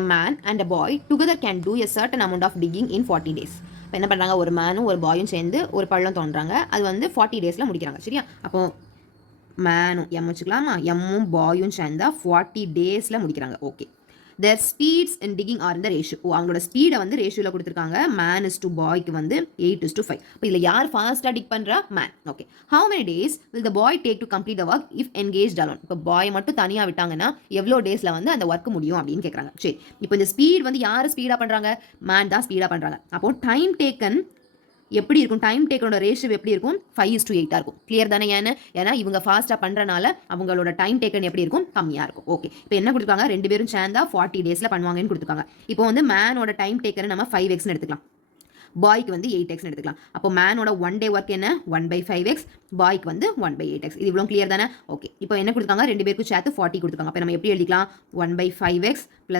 a man and a boy together can do a certain amount of digging in 40 days. இப்போ என்ன பண்ணுறாங்க, ஒரு மேனும் ஒரு பாயும் சேர்ந்து ஒரு பள்ளம் தோன்றாங்க, அது வந்து 40 டேஸில் முடிக்கிறாங்க. சரியா? அப்போ மேனும் எம் வச்சுக்கலாமா, எம்மும் பாயும் சேர்ந்தா 40 டேஸில் முடிக்கிறாங்க. Okay. their speeds in digging are in the ratio. அவங்களோட ஸ்பீடை வந்து ரேஷியோவில் கொடுத்துருக்காங்க. மேன் இஸ் டு பாய்க்கு வந்து 8:5. இப்போ இதில் யார் ஃபாஸ்ட்டாக டிக் பண்ணுறா? Man. Okay. How many days will the bye take to complete the work if engage alone? இப்போ பாய் மட்டும் தனியாக விட்டாங்கன்னா எவ்வளோ டேஸில் வந்து அந்த ஒர்க் முடியும் அப்படின்னு கேட்குறாங்க. சரி, இப்போ இந்த ஸ்பீட் வந்து யார் ஸ்பீடாக பண்ணுறாங்க? மேன் தான் ஸ்பீடாக பண்ணுறாங்க. அப்போ டைம் டேக்கன் எப்படி இருக்கும்? டைம் டேக்கனோட ரேஷியோ எப்படி இருக்கும்? 5:8 இருக்கும். கிளியர் தானே? ஏன்னா இவங்க ஃபாஸ்ட்டாக பண்ணுறனால அவங்களோட டைம் டேக்கன் எப்படி இருக்கும்? கம்மியாக இருக்கும். ஓகே. இப்போ என்ன கொடுத்துருக்காங்க? 2 பேரும் சேர்ந்தா 40 டேஸில் பண்ணுவாங்கன்னு கொடுத்துருக்காங்க. இப்போ வந்து மேனோட டைம் டேக்கனை நம்ம 5x எடுத்துக்கலாம், பாய்க்கு வந்து 8x எடுத்துக்கலாம். அப்போ மேனோட 1 டே ஒர்க் என்ன? 1/5x, பாய்க்கு வந்து 1/8x. இது இவ்வளோ கிளியர் தானே? ஓகே. இப்போ என்ன கொடுத்துருக்காங்க? 2 பேருக்கும் சேர்த்து 40 கொடுத்துருக்காங்க. அப்போ நம்ம எப்படி எழுதிக்கலாம்? 1/5x +